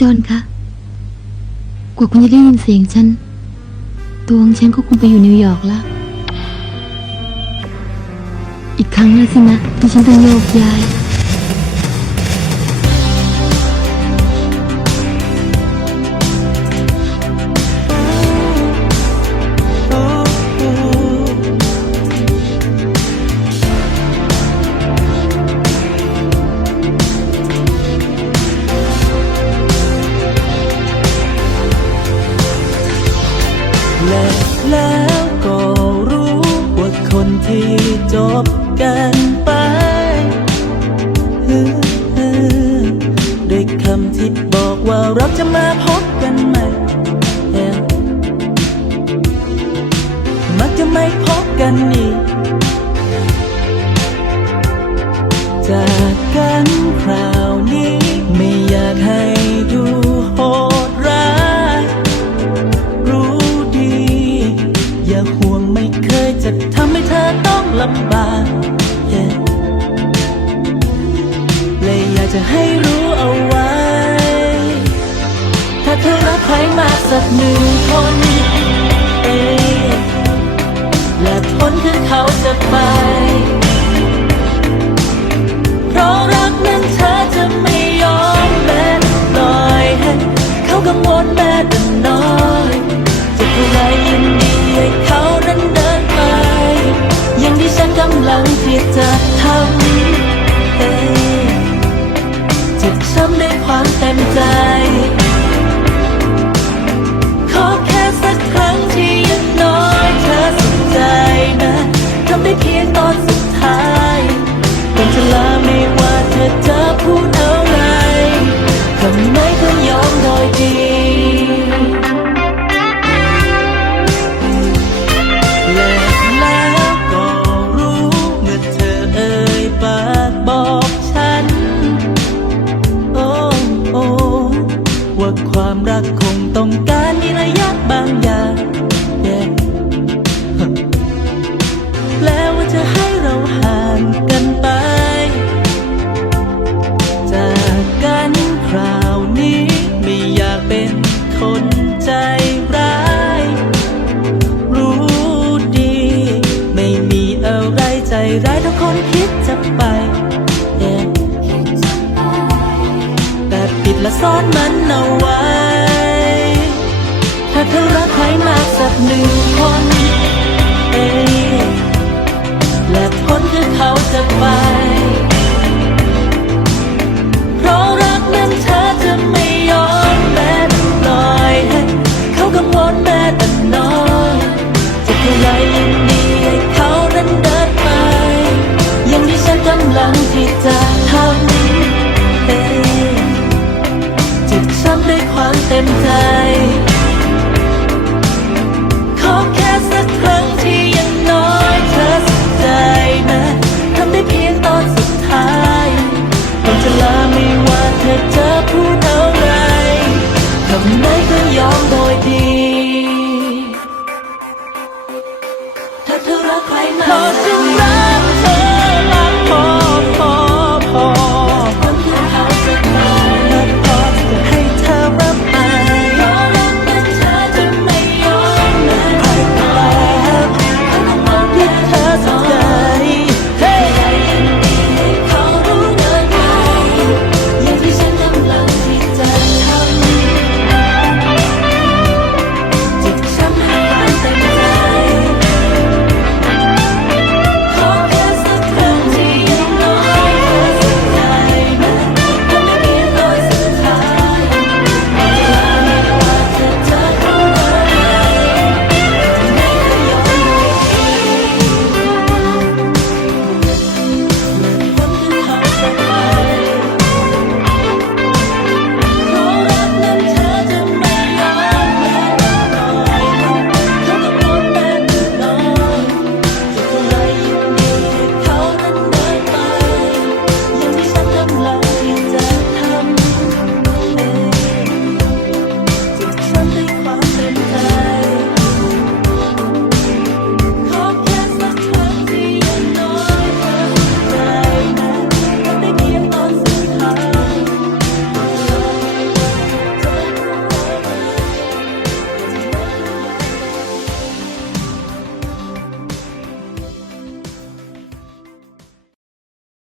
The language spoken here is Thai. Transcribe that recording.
จอนคะ กว่าคุณจะได้ยินเสียงฉัน ตัวของฉันก็คงไปอยู่นิวยอร์กแล้ว อีกครั้งนะสินะที่ฉันต้องโยกย้าย นที่จบกันไปด้วยคำที่บอกว่าเราจะมา ต้องลำบาก yeah. เลยอยากจะให้รู้เอาไว้ ถ้าเธอรักใครมากสักหนึ่งคน ที่จะทำเองจะบช้ำด้วยความเต็มใจ ทุกคนคิดจะไป yeah. แต่ปิดและซ่อนมันเอาไว้ ถ้าเธอรักใครมาก